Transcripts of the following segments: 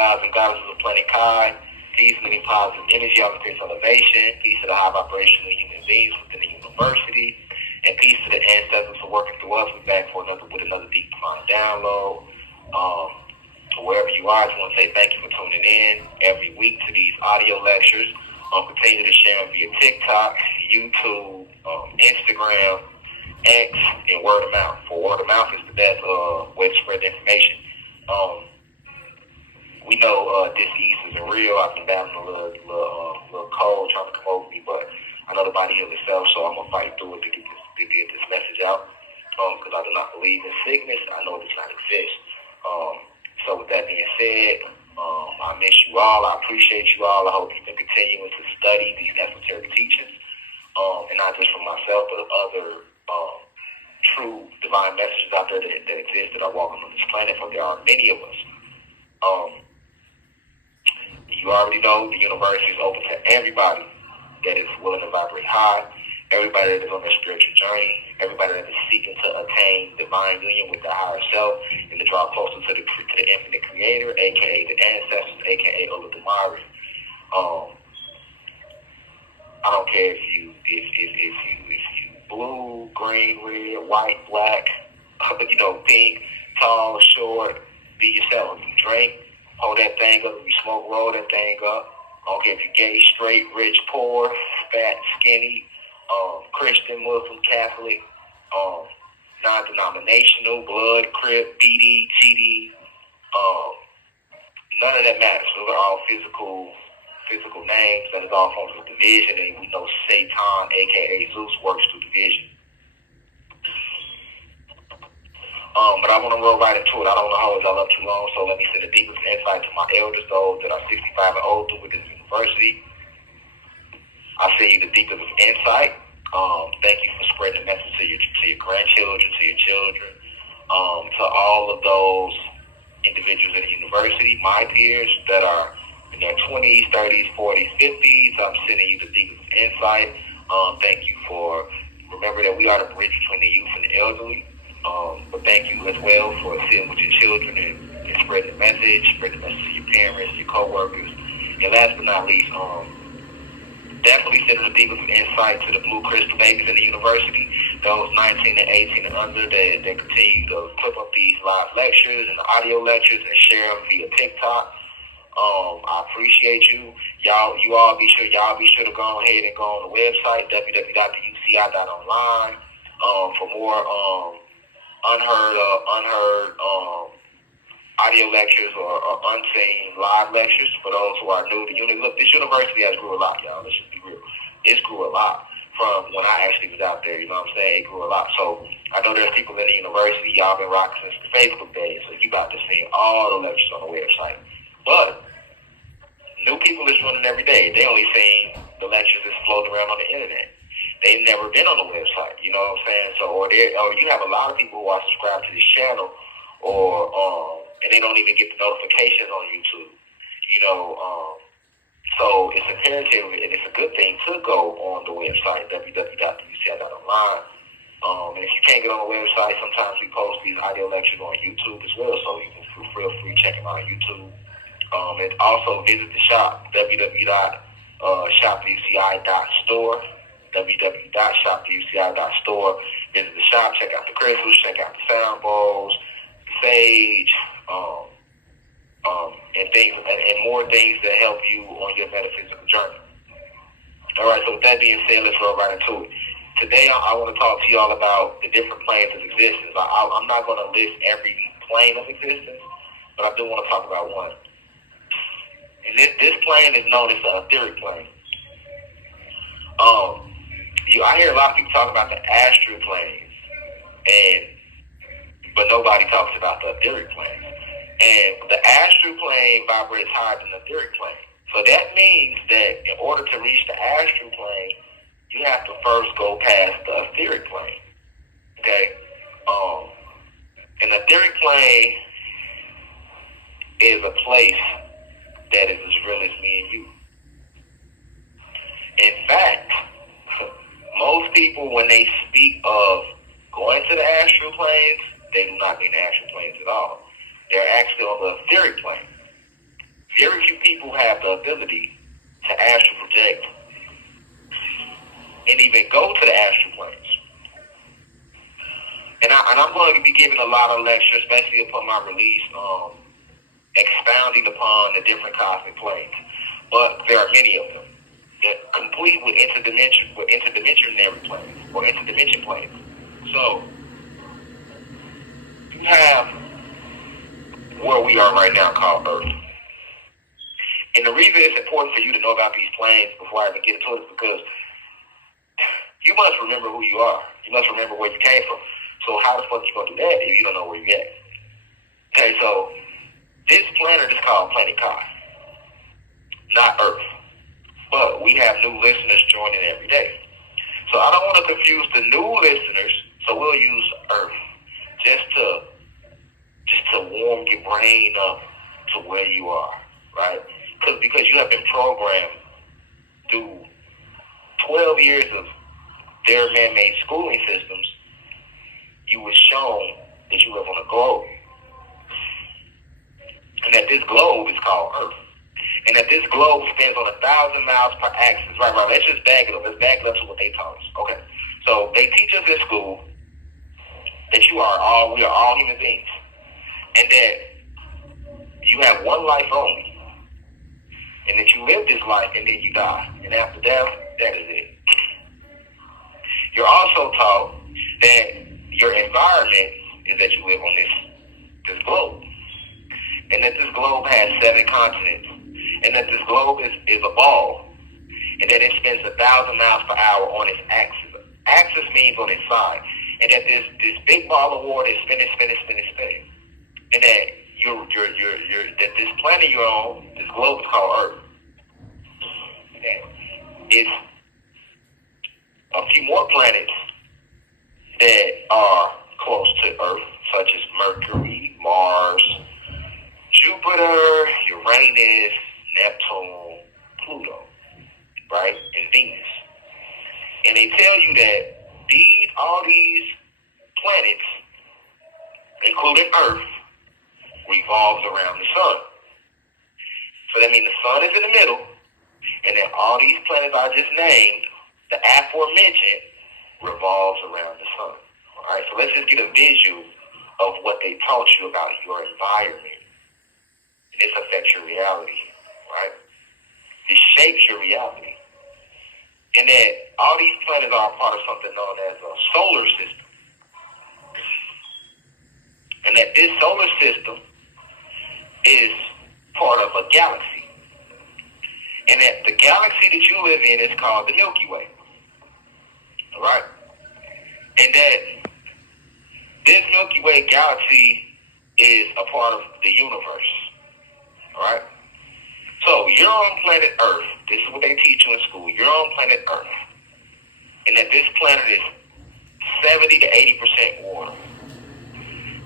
gods and goddesses of planet Kai. Peace to any positive energy of space elevation. Peace to the high vibrational human beings within the university. And peace to the ancestors for working through us. We're back with another deep divine download. Wherever you are, I just want to say thank you for tuning in every week to these audio lectures. Continue to share them via TikTok, YouTube, Instagram, X, and word of mouth. For word of mouth is the best way to spread the information. We know disease isn't real. I've been battling a little cold trying to come over me, but I know the body heals itself, so I'm gonna fight through it to get this message out. Because I do not believe in sickness. I know it does not exist. So with that being said, I miss you all. I appreciate you all. I hope you've been continuing to study these esoteric teachings, and not just for myself, but other true divine messages out there that exist that are walking on this planet. For there are many of us. You already know the universe is open to everybody that is willing to vibrate high, everybody that is on their spiritual journey, everybody that is seeking to attain divine union with the higher self and to draw closer to the infinite creator, aka the ancestors, aka Olodumare. I don't care if you blue, green, red, white, black, pink, tall, short, be yourself. If you drink, hold that thing up. If you smoke, roll that thing up. I don't care if you're gay, straight, rich, poor, fat, skinny, Christian, Muslim, Catholic, non-denominational, blood, crip, BD, TD. None of that matters. Those are all physical names. That is all forms of division, and we know Satan, aka Zeus, works through division. But I want to roll right into it. I don't want to hold y'all up too long, so let me send the deepest insight to my elders, those that are 65 and older within the university. I send you the deepest insight. Thank you for spreading the message to your grandchildren, to your children, to all of those individuals in the university, my peers that are in their 20s, 30s, 40s, 50s. I'm sending you the deepest insight. Thank you for, remember that we are the bridge between the youth and the elderly. But thank you as well for sitting with your children and spreading the message to your parents, your co-workers. And last but not least, definitely sending the deepest insight to the blue crystal babies in the university, those 19 and 18 and under that continue to clip up these live lectures and audio lectures and share them via TikTok. I appreciate you. You all be sure to go ahead and go on the website, www.uci.online, for more unheard audio lectures or unseen live lectures for those who are new to uni. Look, this university has grew a lot, y'all. Let's just be real. It's grew a lot from when I actually was out there. You know what I'm saying? It grew a lot. So I know there's people in the university. Y'all been rocking since the Facebook days, so you about to see all the lectures on the website. But new people is running every day. They only seen the lectures that's floating around on the internet. They've never been on the website. You know what I'm saying? So or you have a lot of people who are subscribed to this channel, and they don't even get the notifications on YouTube, so it's imperative and it's a good thing to go on the website, www.uci.online. And if you can't get on the website, sometimes we post these audio lectures on YouTube as well, so you can feel free to check them out on YouTube. And also visit the shop, www.shopuci.store, www.shopuci.store. Visit the shop, check out the crystals, check out the sound bowls, sage, and things and more things that help you on your metaphysical journey. All right, so with that being said, let's roll right into it. Today, I want to talk to you all about the different planes of existence. I'm not going to list every plane of existence, but I do want to talk about one. And this plane is known as the etheric plane. I hear a lot of people talk about the astral planes, but nobody talks about the etheric plane. And the astral plane vibrates higher than the etheric plane. So that means that in order to reach the astral plane, you have to first go past the etheric plane. Okay? And the etheric plane is a place that is as real as me and you. In fact, most people, when they speak of going to the astral planes, they do not mean the astral planes at all. They're actually on the etheric plane. very few people have the ability to astral project and even go to the astral planes. And I'm going to be giving a lot of lectures, especially upon my release, expounding upon the different cosmic planes. But there are many of them that complete with interdimensionary planes or interdimension planes. So you have where we are right now called Earth. And the reason it's important for you to know about these planes before I even get into it is because you must remember who you are. You must remember where you came from. So how the fuck you gonna do that if you don't know where you're at? Okay, so this planet is called Planet Kai, not Earth. But we have new listeners joining every day. So I don't want to confuse the new listeners, so we'll use Earth just to warm your brain up to where you are, right? Because you have been programmed through 12 years of their man-made schooling systems. You were shown that you live on a globe, and that this globe is called Earth, and that this globe spins on 1,000 miles per axis. Right. Let's just back it up. Let's back it up to what they taught us. Okay. So they teach us in school that we are all human beings, and that you have one life only, and that you live this life and then you die, and after death, that is it. You're also taught that your environment is that you live on this globe, and that this globe has 7 continents, and that this globe is a ball, and that it spins 1,000 miles per hour on its axis. Axis means on its side, and that this big ball of water is spinning, and that that this planet you're on, this globe is called Earth. And it's a few more planets that are close to Earth, such as Mercury, Mars, Jupiter, Uranus, Neptune, Pluto, right, and Venus. And they tell you that all these planets, including Earth, revolves around the sun. So that means the sun is in the middle, and then all these planets I just named, the aforementioned, revolves around the sun. All right, so let's just get a visual of what they taught you about your environment. And this affects your reality, right? It shapes your reality. And that all these planets are a part of something known as a solar system. And that this solar system is part of a galaxy. And that the galaxy that you live in is called the Milky Way. All right? And that this Milky Way galaxy is a part of the universe. All right? So you're on planet Earth. This is what they teach you in school. You're on planet Earth. And that this planet is 70 to 80% water.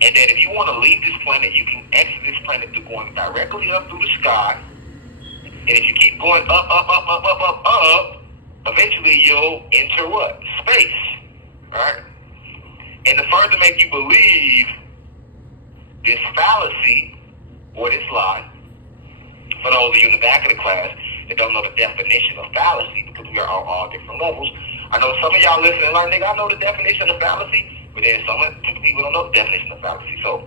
And that if you want to leave this planet, you can exit this planet through going directly up through the sky. And if you keep going up, eventually you'll enter what? Space. Right? And to further make you believe this fallacy or this lie, for those of you in the back of the class that don't know the definition of fallacy, because we are on all different levels. I know some of y'all listening like, nigga, I know the definition of fallacy, but then some people don't know the definition of fallacy. So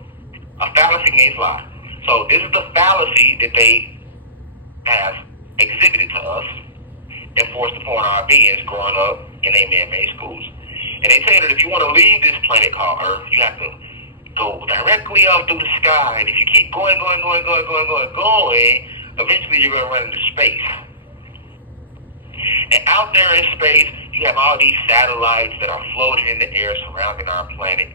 a fallacy means lie. So this is the fallacy that they have exhibited to us and forced upon our beings growing up in their man-made schools. And they tell you that if you want to leave this planet called Earth, you have to go directly up through the sky. And if you keep going, eventually you're going to run into space. And out there in space, you have all these satellites that are floating in the air surrounding our planet.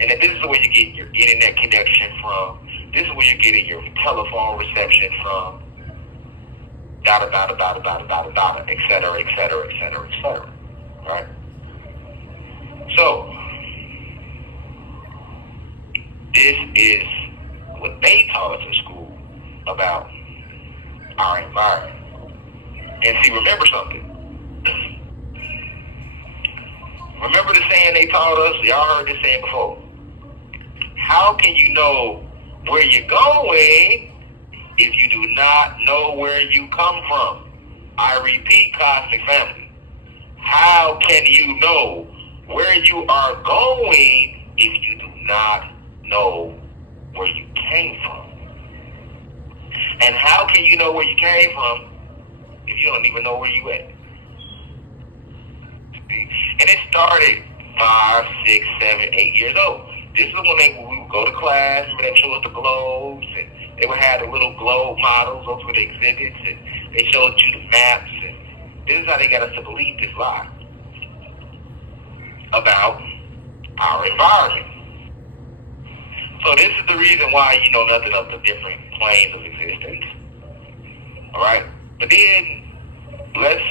And then this is where you get your internet connection from. This is where you're getting your telephone reception from. Et cetera, et cetera, et cetera, et cetera. Right? So, this is what they taught us in school about our environment. And see, remember something. Remember the saying they taught us? Y'all heard this saying before. How can you know where you're going if if you do not know where you come from? I repeat, cosmic family. How can you know where you are going if you do not know where you came from? And how can you know where you came from if you don't even know where you at? And it started 5, 6, 7, 8 years old. This is when we would go to class, remember they showed us the globes, and they would have the little globe models, those were the exhibits, and they showed you the maps, and this is how they got us to believe this lie about our environment. So this is the reason why you know nothing of the different planes of existence. Alright? But then let's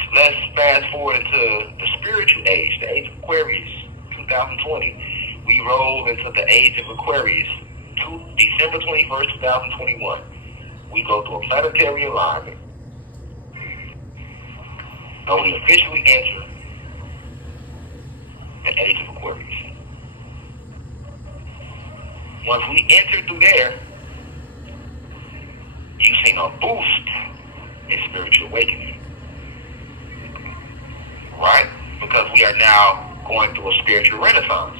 fast forward into the spiritual age, the age of Aquarius, 2020. We roll into the age of Aquarius, December 21st, 2021. We go through a planetary alignment, and we officially enter the age of Aquarius. Once we enter through there, you've seen a boost in spiritual awakening. Right? Because we are now going through a spiritual renaissance.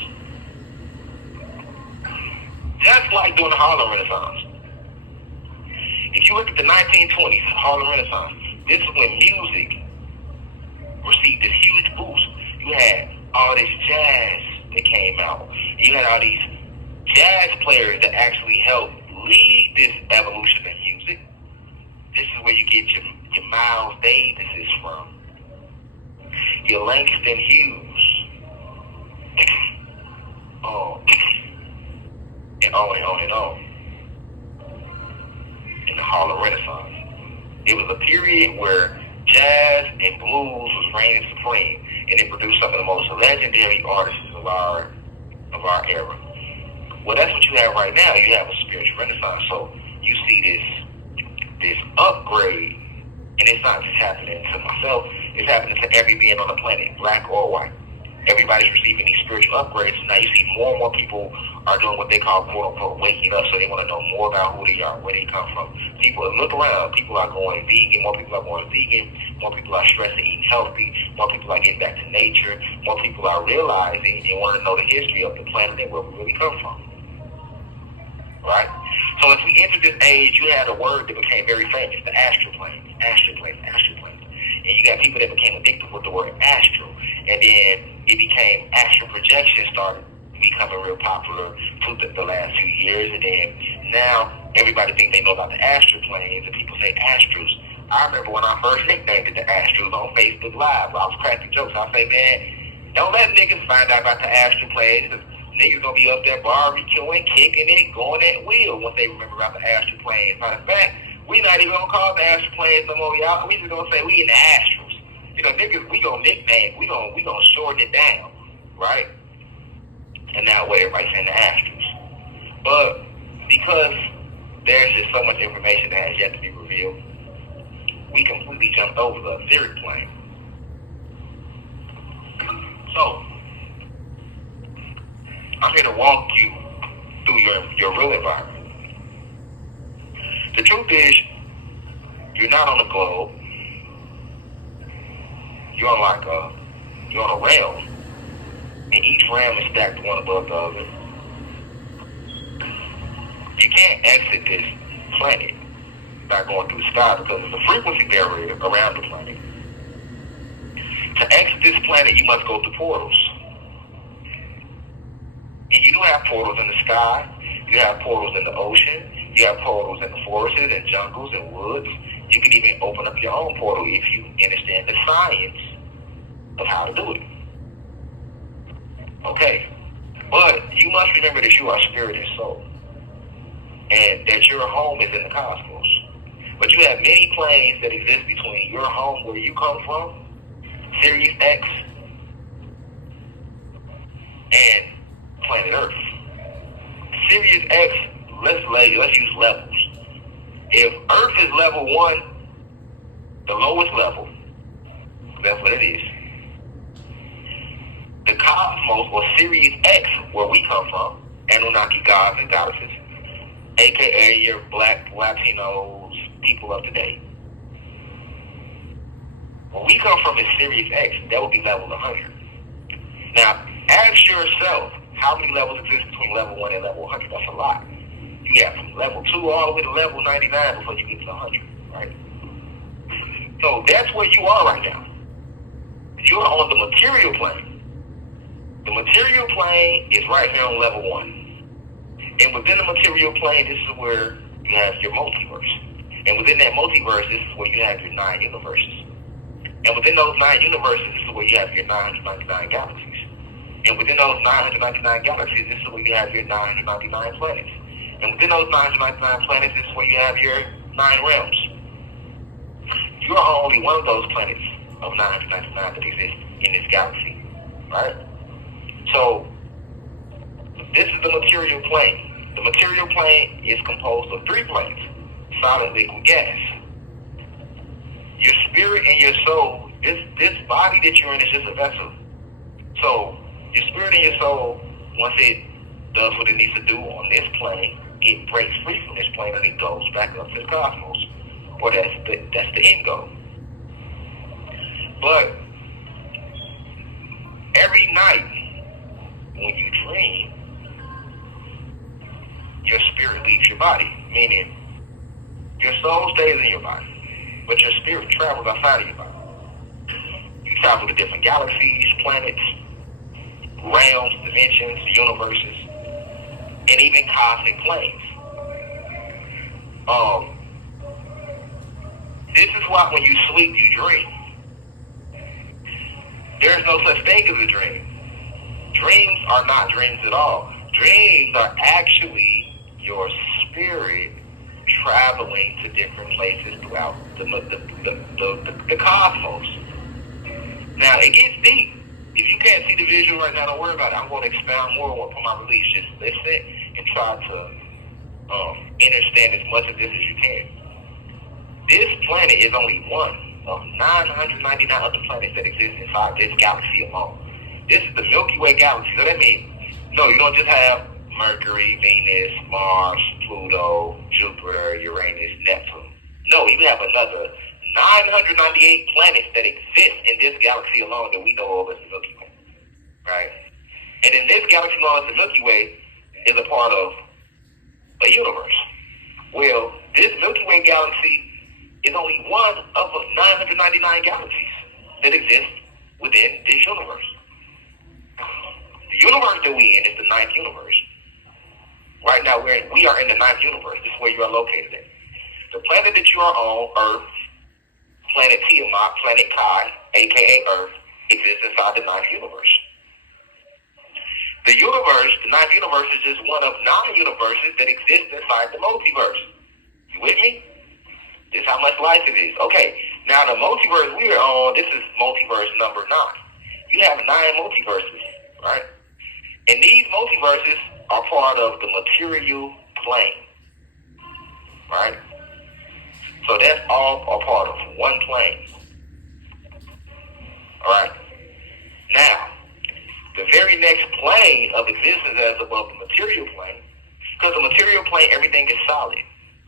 Just like during the Harlem Renaissance. If you look at the 1920s, Harlem Renaissance, this is when music received this huge boost. You had all this jazz that came out. You had all these jazz players that actually helped lead this evolution in music. This is where you get your Miles Davises from, your Langston Hughes, and on and on and on. In the Harlem Renaissance, it was a period where jazz and blues was reigning supreme, and it produced some of the most legendary artists of our era. Well, that's what you have right now. You have a spiritual renaissance. So you see this upgrade, and it's not just happening to myself. It's happening to every being on the planet, black or white. Everybody's receiving these spiritual upgrades. Now you see more and more people are doing what they call, quote unquote, waking up. So they want to know more about who they are, where they come from. People look around. People are going vegan. More people are going vegan. More people are stressing eating healthy. More people are getting back to nature. More people are realizing and want to know the history of the planet and where we really come from. Right? So as we enter this age, you had a word that became very famous, the astral planes. And you got people that became addicted with the word astral. And then it became astral projection started becoming real popular the last few years. And then now everybody thinks they know about the astral planes, and people say astrals. I remember when I first nicknamed it the astrals on Facebook Live. I was cracking jokes. I say, man, don't let niggas find out about the astral planes. Niggas gonna be up there barbecuing, kicking it, going at will once they remember about the astral planes. Matter of fact, we not even gonna call it the astral planes no more, y'all. We just gonna say we in the astrals. You know, niggas, we gonna nickname, we gonna shorten it down, right? And now what everybody's saying the astrals. But because there's just so much information that has yet to be revealed, we completely jumped over the etheric plane. So I'm here to walk you through your real environment. The truth is, you're not on a globe. You're on a rail. And each realm is stacked one above the other. You can't exit this planet by going through the sky because there's a frequency barrier around the planet. To exit this planet, you must go through portals. And you do have portals in the sky. You have portals in the ocean. You have portals in the forests and jungles and woods. You can even open up your own portal if you understand the science of how to do it. Okay. But you must remember that you are spirit and soul. And that your home is in the cosmos. But you have many planes that exist between your home where you come from, Sirius X, and planet Earth. Sirius X, let's use levels. If Earth is level 1, the lowest level, that's what it is. The cosmos, or Sirius X, where we come from, Anunnaki gods and goddesses, aka your black, Latinos, people of today. When we come from a Sirius X, that would be level 100. Now, ask yourself, how many levels exist between level 1 and level 100? That's a lot. You have from level 2 all the way to level 99 before you get to 100, right? So that's where you are right now. You're on the material plane. The material plane is right here on level 1. And within the material plane, this is where you have your multiverse. And within that multiverse, this is where you have your 9 universes. And within those 9 universes, this is where you have your 999 galaxies. And within those 999 galaxies, this is where you have your 999 planets. And within those 999 planets, this is where you have your 9 realms. You are only one of those planets of 999 that exist in this galaxy, right? So, this is the material plane. The material plane is composed of 3 planes: solid, liquid, gas. Your spirit and your soul, this body that you're in is just a vessel. So, your spirit and your soul, once it does what it needs to do on this plane, it breaks free from this plane and it goes back up to the cosmos. Or that's the end goal. But every night when you dream, your spirit leaves your body, meaning your soul stays in your body, but your spirit travels outside of your body. You travel to different galaxies, planets, realms, dimensions, universes, and even cosmic planes. This is why when you sleep, you dream. There's no such thing as a dream. Dreams are not dreams at all. Dreams are actually your spirit traveling to different places throughout the cosmos. Now, it gets deep. If you can't see the visual right now, don't worry about it. I'm going to expound more on my release. Just listen and try to understand as much of this as you can. This planet is only one of 999 other planets that exist inside this galaxy alone. This is the Milky Way galaxy. So that means, no, you don't just have Mercury, Venus, Mars, Pluto, Jupiter, Uranus, Neptune. No, you have another 998 planets that exist in this galaxy alone that we know of as the Milky Way, right? And in this galaxy alone as the Milky Way is a part of a universe. Well, this Milky Way galaxy is only one of 999 galaxies that exist within this universe. The universe that we in is the 9th universe. Right now, we are in the 9th universe. This is where you are located at. The planet that you are on, Earth, planet Tiamat, planet Kai, aka Earth, exists inside the 9th universe. The universe, the 9th universe, is just one of 9 universes that exist inside the multiverse. You with me? This is how much life it is. Okay, now the multiverse we are on, this is multiverse number 9. You have 9 multiverses, right? And these multiverses are part of the material plane, right? So that's all a part of one plane. All right. Now, the very next plane of existence as above the material plane, because the material plane, everything is solid,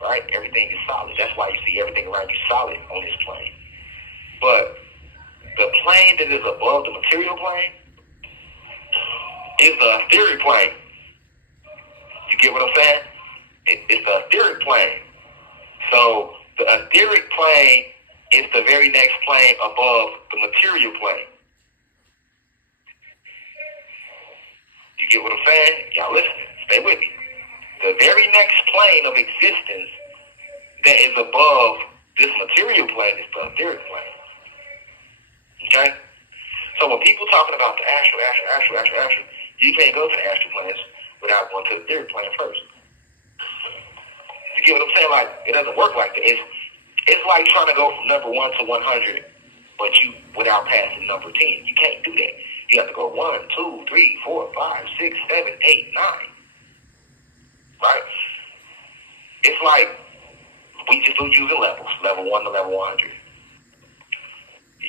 right? Everything is solid. That's why you see everything around you solid on this plane. But the plane that is above the material plane is the etheric plane. You get what I'm saying? It's the etheric plane. So the etheric plane is the very next plane above the material plane. You get what I'm saying? Y'all listening? Stay with me. The very next plane of existence that is above this material plane is the etheric plane. Okay? So when people talking about the astral, you can't go to the astral planes without going to the etheric plane first. You get what I'm saying? Like, it doesn't work like that. It's like trying to go from number 1 to 100, but you without passing number 10. You can't do that. You have to go 1, 2, 3, 4, 5, 6, 7, 8, 9. Right? It's like we just do using levels, level 1 to level 100.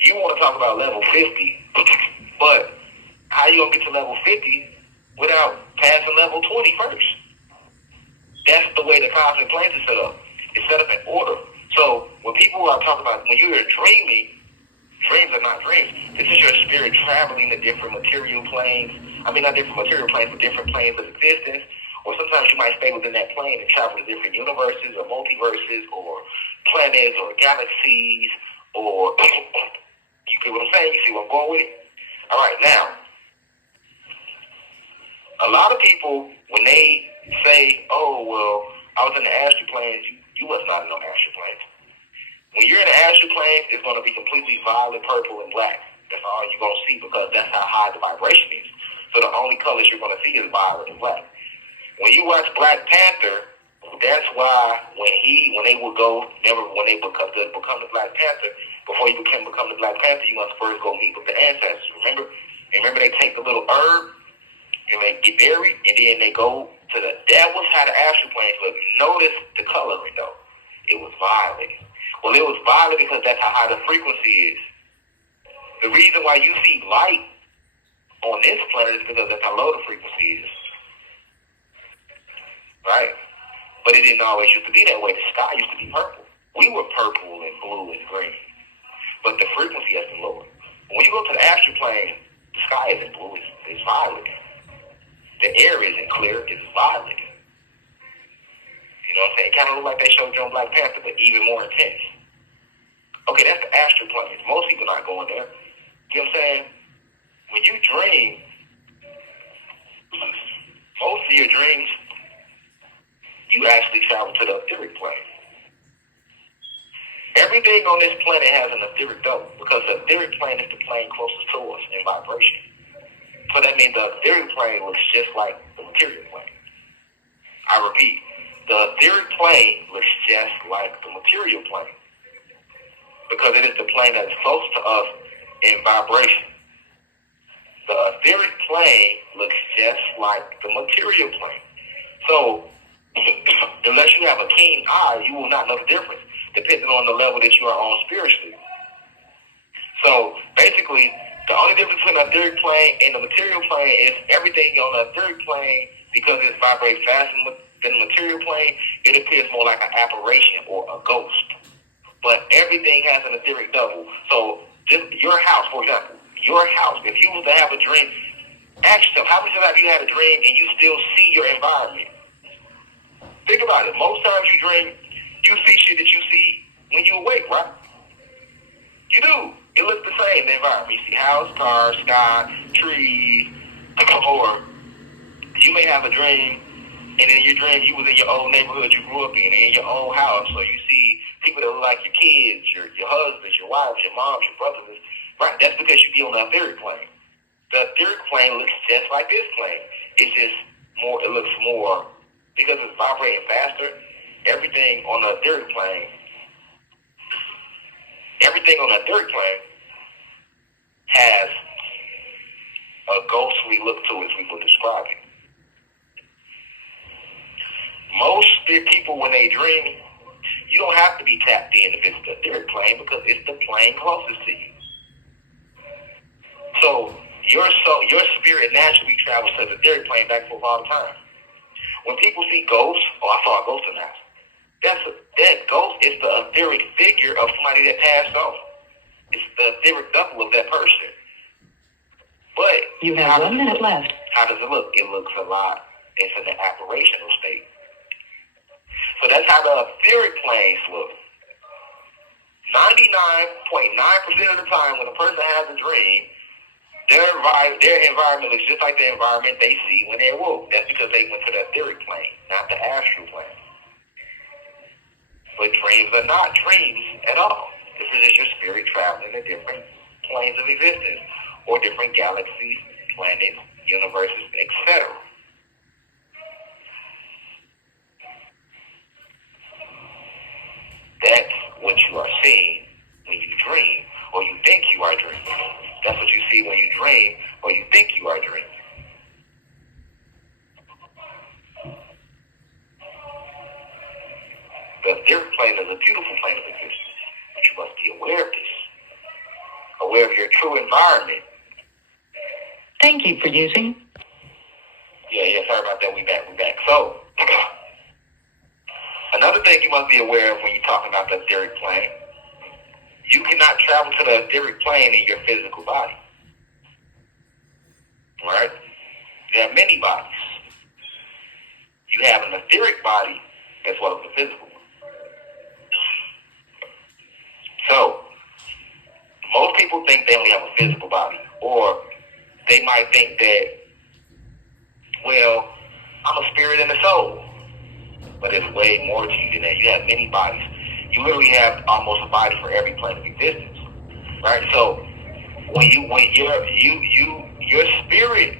You want to talk about level 50, but how you gonna get to level 50 without passing level 20 first? That's the way the cosmic planes is set up. It's set up in order. So when people are talking about, when you're dreaming, dreams are not dreams. This is your spirit traveling to different material planes. I mean, not different material planes, but different planes of existence. Or sometimes you might stay within that plane and travel to different universes or multiverses or planets or galaxies or, you get what I'm saying? You see where I'm going with it? All right, now, a lot of people, when they say, oh, well, I was in the astral planes, you was not in no astral planes. When you're in the astral plane, it's going to be completely violet, purple, and black. That's all you're going to see because that's how high the vibration is. So the only colors you're going to see is violet and black. When you watch Black Panther, that's why when they would go, remember when they become the Black Panther, before you become the Black Panther, you must first go meet with the ancestors. Remember they take the little herb and they get buried, and then they go to that was how the astral planes look. Notice the coloring though. It was violet. Well, it was violet because that's how high the frequency is. The reason why you see light on this planet is because that's how low the frequency is. Right? But it didn't always used to be that way. The sky used to be purple. We were purple and blue and green. But the frequency has been lowered. When you go to the astral plane, the sky isn't blue, it's violet. The air isn't clear, it's violet. You know what I'm saying? It kind of look like they showed you on Black Panther, but even more intense. Okay, that's the astral plane. Most people not going there. You know what I'm saying? When you dream, most of your dreams, you actually travel to the etheric plane. Everything on this planet has an etheric double because the etheric plane is the plane closest to us in vibration. So that means the etheric plane looks just like the material plane. I repeat, the etheric plane looks just like the material plane because it is the plane that is close to us in vibration. The etheric plane looks just like the material plane. So unless you have a keen eye, you will not know the difference, depending on the level that you are on spiritually. So basically, the only difference between the etheric plane and the material plane is everything on the etheric plane, because it vibrates faster than the material plane, it appears more like an apparition or a ghost. But everything has an etheric double. So just your house, for example, your house, if you was to have a dream, ask yourself, how many times have you had a dream and you still see your environment? Think about it. Most times you dream, you see shit that you see when you awake, right? You do. It looks the same, the environment. You see house, cars, sky, trees, or you may have a dream, and in your dream you was in your old neighborhood you grew up in your old house, so you see people that look like your kids, your husbands, your wives, your moms, your brothers, right? That's because you be on the etheric plane. The etheric plane looks just like this plane. It's just more, it looks more, because it's vibrating faster, everything on the etheric plane has a ghostly look to it, as we would describe it. Most people, when they dream, you don't have to be tapped in if it's the etheric plane because it's the plane closest to you. So your spirit naturally travels to the etheric plane back and forth all the time. When people see ghosts, I saw a ghost in the house. That ghost is the etheric figure of somebody that passed on. It's the etheric double of that person. But you have 1 minute left. How does it look? It looks a lot. It's in an apparitional state. So that's how the etheric planes look. 99.9% of the time when a person has a dream, their environment looks just like the environment they see when they're woke. That's because they went to the etheric plane, not the astral plane. But dreams are not dreams at all. This is just your spirit traveling to different planes of existence, or different galaxies, planets, universes, etc. That's what you are seeing when you dream, or you think you are dreaming. That's what you see when you dream, or you think you are dreaming. The etheric plane is a beautiful plane of existence, but you must be aware of this. Aware of your true environment. Thank you for using. Yeah, sorry about that. We back. So, Another thing you must be aware of when you're talking about the etheric plane, you cannot travel to the etheric plane in your physical body. Right? There are many bodies. You have an etheric body as well as a physical one. So, most people think they only have a physical body, or they might think that, well, I'm a spirit and a soul. But there's way more to you than that. You have many bodies. You literally have almost a body for every plane of existence, right? So when your spirit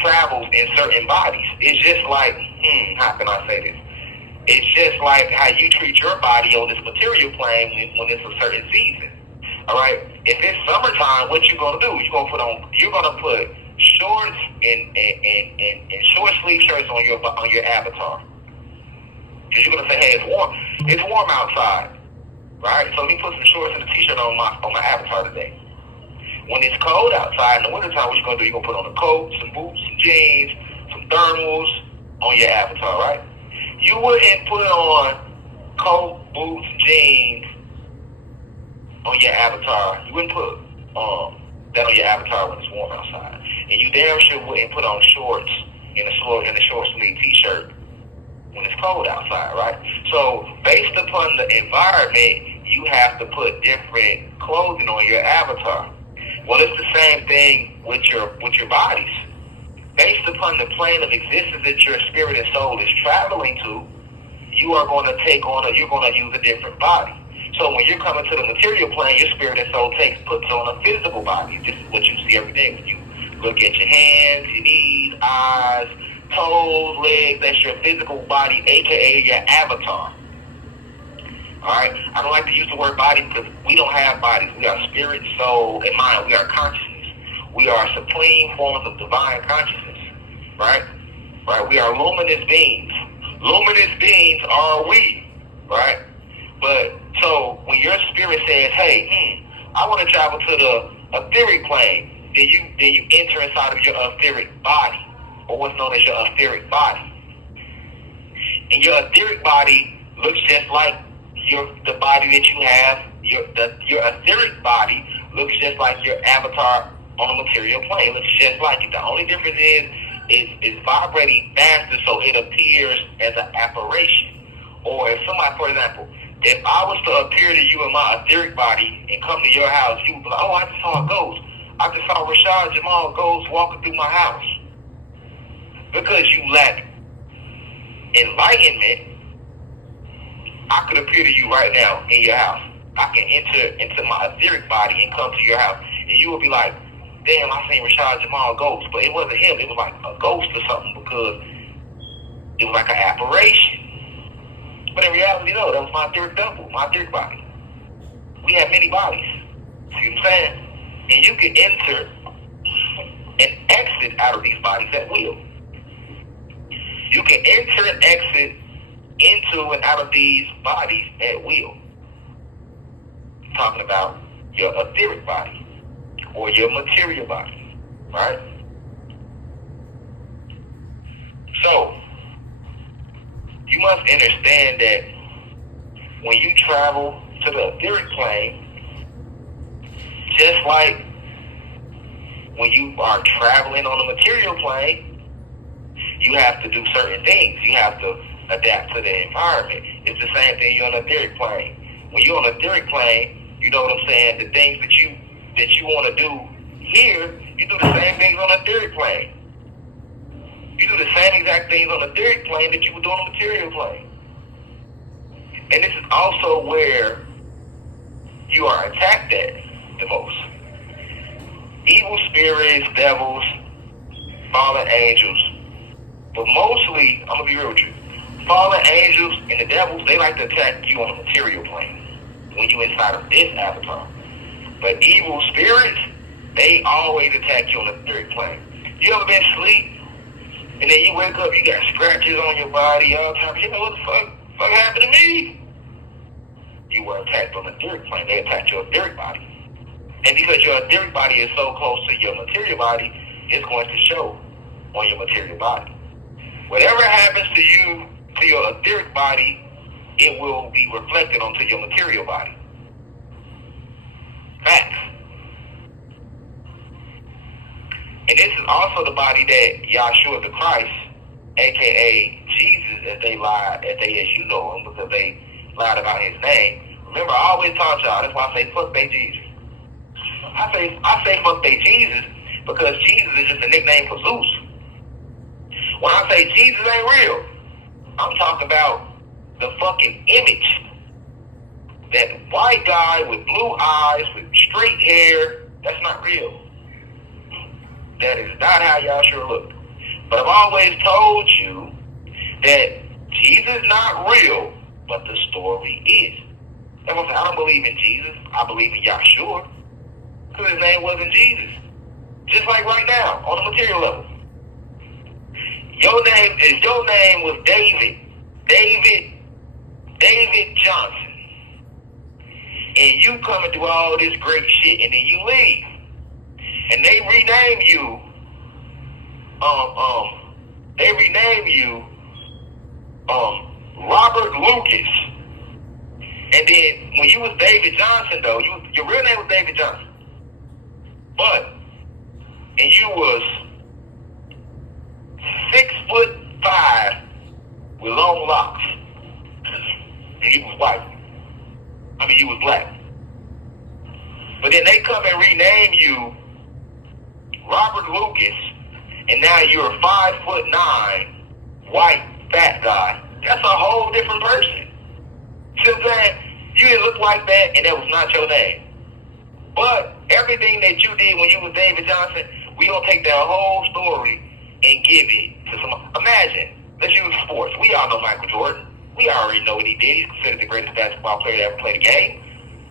travels in certain bodies, it's just like, how can I say this? It's just like how you treat your body on this material plane when it's a certain season. All right. If it's summertime, what you gonna do? You're gonna put shorts and short sleeve shirts on your avatar. Because you're gonna say, hey, it's warm outside, right? So let me put some shorts and a t-shirt on my avatar today. When it's cold outside in the wintertime, what you gonna do? You're gonna put on a coat, some boots, some jeans, some thermals on your avatar, right? You wouldn't put on coat, boots, jeans on your avatar. You wouldn't put that on your avatar when it's warm outside. And you damn sure wouldn't put on shorts and a short sleeve t-shirt when it's cold outside, right? So based upon the environment, you have to put different clothing on your avatar. Well, it's the same thing with your bodies. Based upon the plane of existence that your spirit and soul is traveling to, you're going to use a different body. So when you're coming to the material plane, your spirit and soul puts on a physical body. This is what you see every day when you look at your hands, your knees, eyes, toes, legs. That's your physical body, aka your avatar. Alright? I don't like to use the word body because we don't have bodies. We are spirit, soul, and mind. We are consciousness. We are supreme forms of divine consciousness. Right? Right? We are luminous beings. Luminous beings are we. Right? But so when your spirit says, hey, I want to travel to the etheric plane, then you enter inside of your etheric body, or what's known as your etheric body. And your etheric body looks just like the body that you have. Your etheric body looks just like your avatar on a material plane. It looks just like it. The only difference is it's vibrating faster, so it appears as an apparition. Or if somebody, for example, if I was to appear to you in my etheric body and come to your house, you would be like, oh, I just saw a ghost. I just saw Rashad Jamal ghost walking through my house. Because you lack enlightenment, I could appear to you right now in your house. I can enter into my etheric body and come to your house. And you would be like, damn, I seen Rashad Jamal ghost. But it wasn't him. It was like a ghost or something because it was like an apparition. But in reality, no, that was my etheric double, my etheric body. We have many bodies. See what I'm saying? And you can enter and exit out of these bodies at will. You can enter and exit into and out of these bodies at will. I'm talking about your etheric body or your material body, right? So, you must understand that when you travel to the etheric plane, just like when you are traveling on the material plane, you have to do certain things. You have to adapt to the environment. It's the same thing you're on the etheric plane. When you're on the etheric plane, you know what I'm saying? The things that you want to do here, you do the same things on the etheric plane. You do the same exact things on the etheric plane that you would do on the material plane. And this is also where you are attacked at the most. Evil spirits, devils, fallen angels. But mostly, I'm going to be real with you, fallen angels and the devils, they like to attack you on the material plane when you're inside of this avatar. But evil spirits, they always attack you on the etheric plane. You ever been asleep? And then you wake up, you got scratches on your body all the time. You know what the fuck happened to me? You were attacked on the etheric plane. They attacked your etheric body. And because your etheric body is so close to your material body, it's going to show on your material body. Whatever happens to you, to your etheric body, it will be reflected onto your material body. Facts. And this is also the body that Yahshua the Christ, aka Jesus, as you know him, because they lied about his name. Remember, I always taught y'all, that's why I say fuck they Jesus. I say fuck they Jesus because Jesus is just a nickname for Zeus. When I say Jesus ain't real, I'm talking about the fucking image. That white guy with blue eyes, with straight hair, that's not real. That is not how Yahshua looked. But I've always told you that Jesus is not real, but the story is. That's what I don't believe in Jesus. I believe in Yahshua. Because his name wasn't Jesus. Just like right now, on the material level. Your name was David Johnson. And you coming through all this great shit, and then you leave. And they rename you, Robert Lucas. And then when you was David Johnson, though, your real name was David Johnson. And you was 6'5" with long locks. And you was white. You was black. But then they come and rename you Robert Lucas, and now you're a 5'9" white fat guy. That's a whole different person. See what I'm saying? You didn't look like that, and that was not your name. But everything that you did when you was David Johnson, we gonna take that whole story and give it to someone. Imagine, let's use sports. We all know Michael Jordan. We already know what he did. He's considered the greatest basketball player to ever play the game.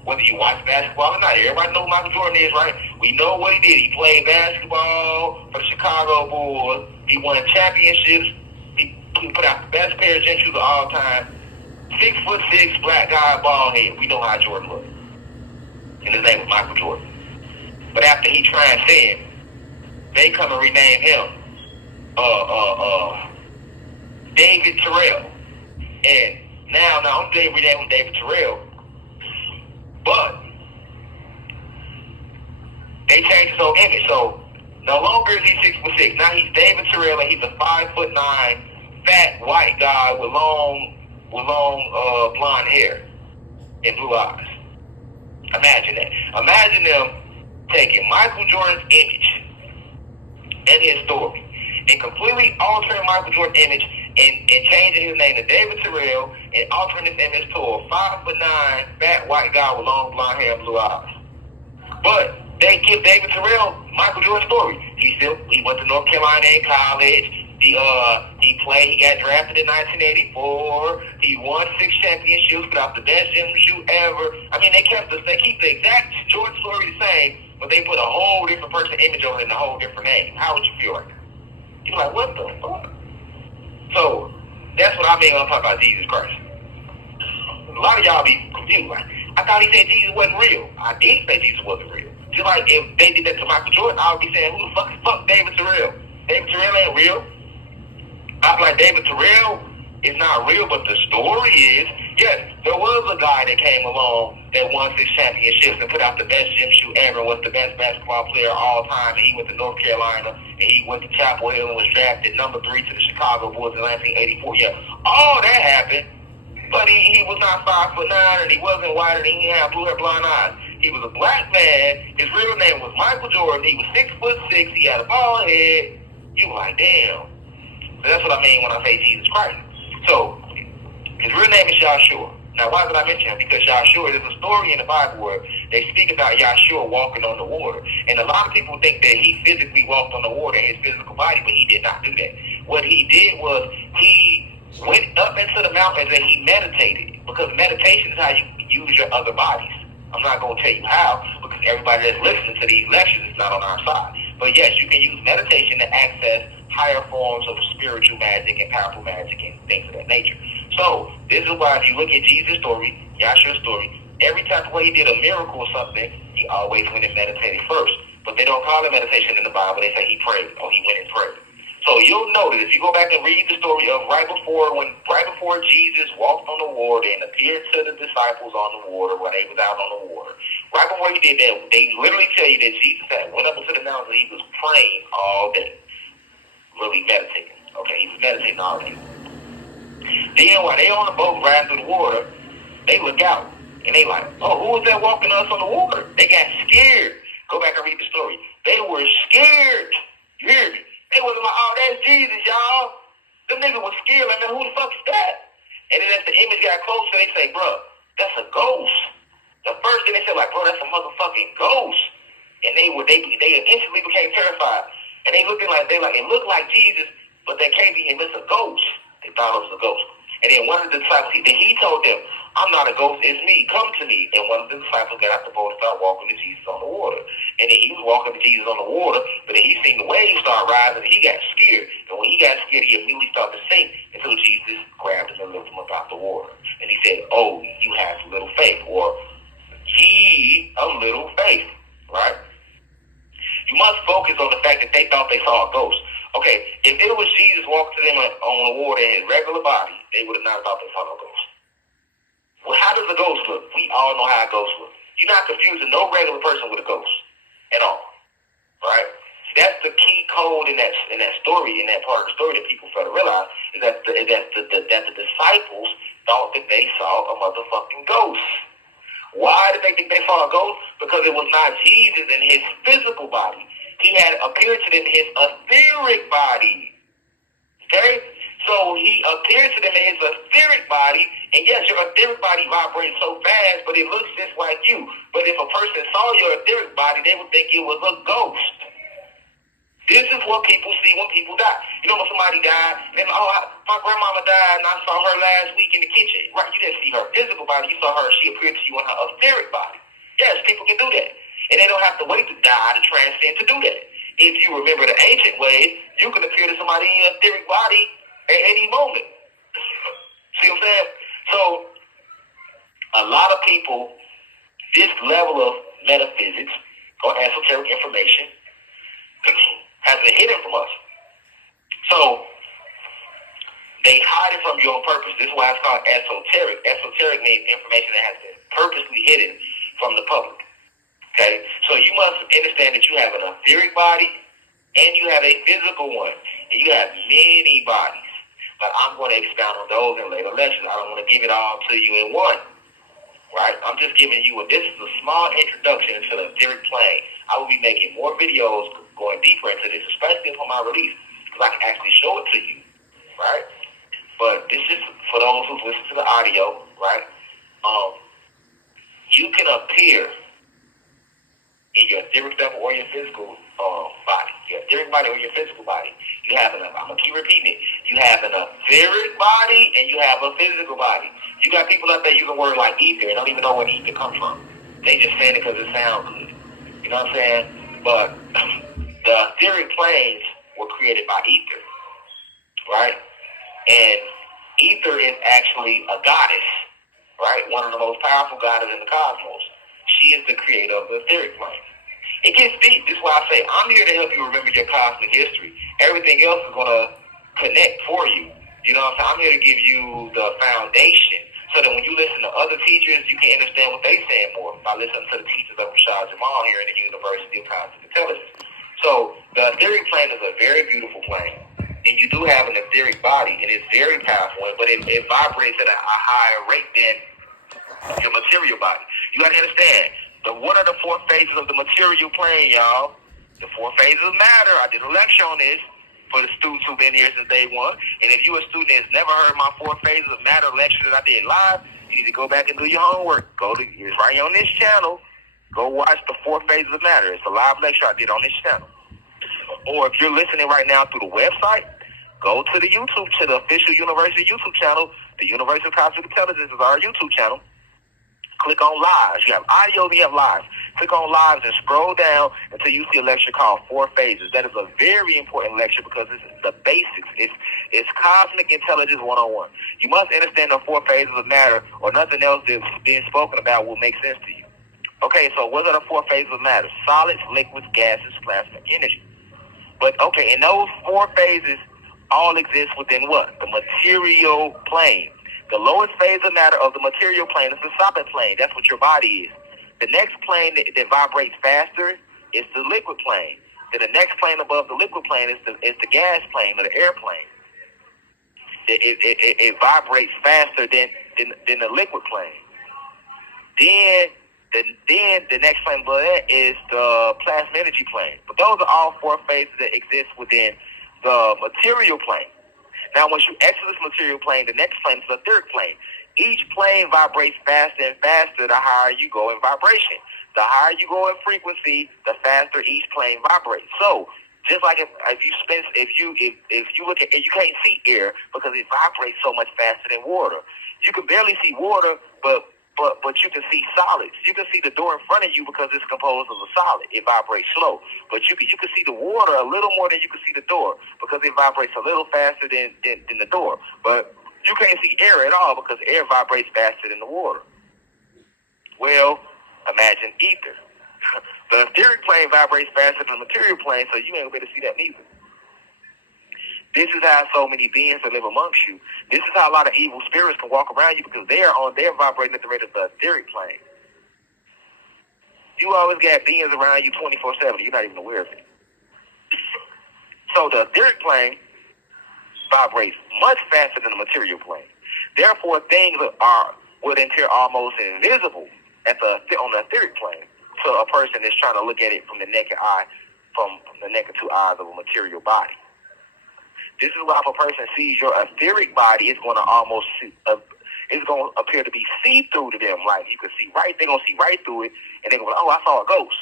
Whether you watch basketball or not, everybody knows who Michael Jordan is, right? We know what he did. He played basketball for the Chicago Bulls. He won championships. He put out the best pair of gym shoes of all time. 6'6", black guy, bald head. We know how Jordan looked. And his name was Michael Jordan. But after he transcended, they come and rename him David Terrell. And now they rename him David Terrell. But they changed his whole image. So no longer is he 6'6". Now he's David Terrell, and he's a 5'9" fat white guy with long blonde hair and blue eyes. Imagine that. Imagine them taking Michael Jordan's image and his story and completely altering Michael Jordan's image and changing his name to David Terrell and altering his image to a 5'9" fat white guy with long blonde hair and blue eyes. But they give David Terrell Michael Jordan's story. He went to North Carolina in college. He got drafted in 1984. He won 6 championships, put out the best gym shoe ever. They keep the exact Jordan story the same, but they put a whole different person image on it and a whole different name. How would you feel like that? You're like, what the fuck? So that's what I mean when I talk about Jesus Christ. A lot of y'all be confused. Like, I thought he said Jesus wasn't real. I did say Jesus wasn't real. Just like if they did that to Michael Jordan, I would be saying, who the fuck David Terrell? David Terrell ain't real. I'm like, David Terrell is not real, but the story is, yes, there was a guy that came along that won 6 championships and put out the best gym shoe ever, was the best basketball player of all time, and he went to North Carolina, and he went to Chapel Hill and was drafted number 3 to the Chicago Bulls in 1984. Yeah, all that happened, but he was not 5'9", and he wasn't white, and he didn't have blue hair, blonde eyes. He was a black man. His real name was Michael Jordan. He was 6'6". He had a bald head. You were like, damn. So that's what I mean when I say Jesus Christ. So his real name is Yahshua. Now, why did I mention him? Because Yahshua, there's a story in the Bible where they speak about Yahshua walking on the water. And a lot of people think that he physically walked on the water in his physical body, but he did not do that. What he did was he went up into the mountains and he meditated. Because meditation is how you use your other bodies. I'm not going to tell you how, because everybody that's listening to these lectures is not on our side. But yes, you can use meditation to access higher forms of spiritual magic and powerful magic and things of that nature. So this is why if you look at Jesus' story, Yahshua's story, every time he did a miracle or something, he always went and meditated first. But they don't call it meditation in the Bible. They say he prayed or he went and prayed. So you'll notice if you go back and read the story of right before Jesus walked on the water and appeared to the disciples on the water when they was out on the water. Right before he did that, they literally tell you that Jesus had went up into the mountain and he was praying all day. Really meditating. Okay, he was meditating all day. Then while they on the boat riding through the water, they look out and they like, oh, who was that walking us on the water? They got scared. Go back and read the story. They were scared. You hear me? They wasn't like, oh, that's Jesus, y'all. Them niggas was scared. Like, man, who the fuck is that? And then as the image got closer, they say, bro, that's a ghost. The first thing they said, like, bro, that's a motherfucking ghost. And they instantly became terrified. And they looked like it looked like Jesus, but that can't be him. It's a ghost. They thought it was a ghost. And then one of the disciples, he told them, I'm not a ghost, it's me. Come to me. And one of the disciples got out the boat and started walking to Jesus on the water. And then he was walking to Jesus on the water, but then he seen the waves start rising and he got scared. And when he got scared, he immediately started to sink until Jesus grabbed him and lifted him up out the water. And he said, oh, you have little faith, or ye of little faith, right? You must focus on the fact that they thought they saw a ghost. Okay, if it was Jesus walking to them on the water in his regular body, they would have not thought they saw no ghost. Well, how does a ghost look? We all know how a ghost looks. You're not confusing no regular person with a ghost at all, right? That's the key code in that story, in that part of the story that people fail to realize, is that the disciples thought that they saw a motherfucking ghost. Why did they think they saw a ghost? Because it was not Jesus in his physical body. He had appeared to them in his etheric body. Okay? So he appeared to them in his etheric body, and yes, your etheric body vibrates so fast, but it looks just like you. But if a person saw your etheric body, they would think it was a ghost. This is what people see when people die. You know, when somebody died, and then, my grandmama died, and I saw her last week in the kitchen. Right? You didn't see her physical body. You saw her. She appeared to you in her etheric body. Yes, people can do that. And they don't have to wait to die to transcend to do that. If you remember the ancient ways, you can appear to somebody in your etheric body at any moment. See what I'm saying? So, a lot of people, this level of metaphysics or esoteric information has been hidden from us. So, they hide it from you on purpose. This is why it's called esoteric. Esoteric means information that has been purposely hidden from the public. Okay? So you must understand that you have an etheric body and you have a physical one. And you have many bodies. But I'm going to expound on those in later lectures. I don't want to give it all to you in one. Right? I'm just giving you this is a small introduction to the etheric plane. I will be making more videos going deeper into this, especially upon my release, because I can actually show it to you. Right? But this is for those who listen to the audio, right? You can appear in your etheric level or your physical body. Your etheric body or your physical body. You have I'm going to keep repeating it. You have an etheric body and you have a physical body. You got people out there using words like ether and don't even know where ether comes from. They just saying it because it sounds good. You know what I'm saying? But the etheric planes were created by ether. Right? And ether is actually a goddess. Right? One of the most powerful goddesses in the cosmos. She is the creator of the etheric plane. It gets deep. This is why I say I'm here to help you remember your cosmic history. Everything else is going to connect for you. You know what I'm saying? I'm here to give you the foundation so that when you listen to other teachers, you can understand what they're saying more by listening to the teachers of Rashad Jamal here in the University of Cosmic Intelligence. So the etheric plane is a very beautiful plane. And you do have an etheric body, and it's very powerful, but it vibrates at a higher rate than your material body. You got to understand, what are the 4 phases of the material plane, y'all? The 4 phases of matter. I did a lecture on this for the students who've been here since day one. And if you're a student that's never heard my 4 phases of matter lecture that I did live, you need to go back and do your homework. It's right on this channel. Go watch the 4 phases of matter. It's a live lecture I did on this channel. Or if you're listening right now through the website, go to the YouTube, to the official university YouTube channel. The University of Cosmic Intelligence is our YouTube channel. Click on lives. You have audio, you have lives. Click on lives and scroll down until you see a lecture called 4 Phases. That is a very important lecture because this is the basics. It's Cosmic Intelligence 101. You must understand the 4 phases of matter, or nothing else that's being spoken about will make sense to you. Okay, so what are the 4 phases of matter? Solids, liquids, gases, plasma, energy. But okay, and those 4 phases all exist within what? The material plane. The lowest phase of matter of the material plane is the solid plane. That's what your body is. The next plane that vibrates faster is the liquid plane. Then the next plane above the liquid plane is the gas plane or the airplane. It vibrates faster than the liquid plane. Then the next plane below that is the plasma energy plane. But those are all 4 phases that exist within the material plane. Now, once you exit this material plane, the next plane is the etheric plane. Each plane vibrates faster and faster the higher you go in vibration. The higher you go in frequency, the faster each plane vibrates. So, just like if you look at air, you can't see air because it vibrates so much faster than water. You can barely see water, but you can see solids. You can see the door in front of you because it's composed of a solid. It vibrates slow. But you can see the water a little more than you can see the door because it vibrates a little faster than the door. But you can't see air at all because air vibrates faster than the water. Well, imagine ether. The etheric plane vibrates faster than the material plane, so you ain't going to be able to see that neither. This is how so many beings that live amongst you. This is how a lot of evil spirits can walk around you because they're vibrating at the rate of the etheric plane. You always got beings around you 24/7. You're not even aware of it. So the etheric plane vibrates much faster than the material plane. Therefore, things would appear almost invisible on the etheric plane to a person that's trying to look at it from the naked eye, from the naked 2 eyes of a material body. This is why if a person sees your etheric body, it's going to appear to be see-through to them. Like you can see they're going to see right through it, and they're going to go, oh, I saw a ghost.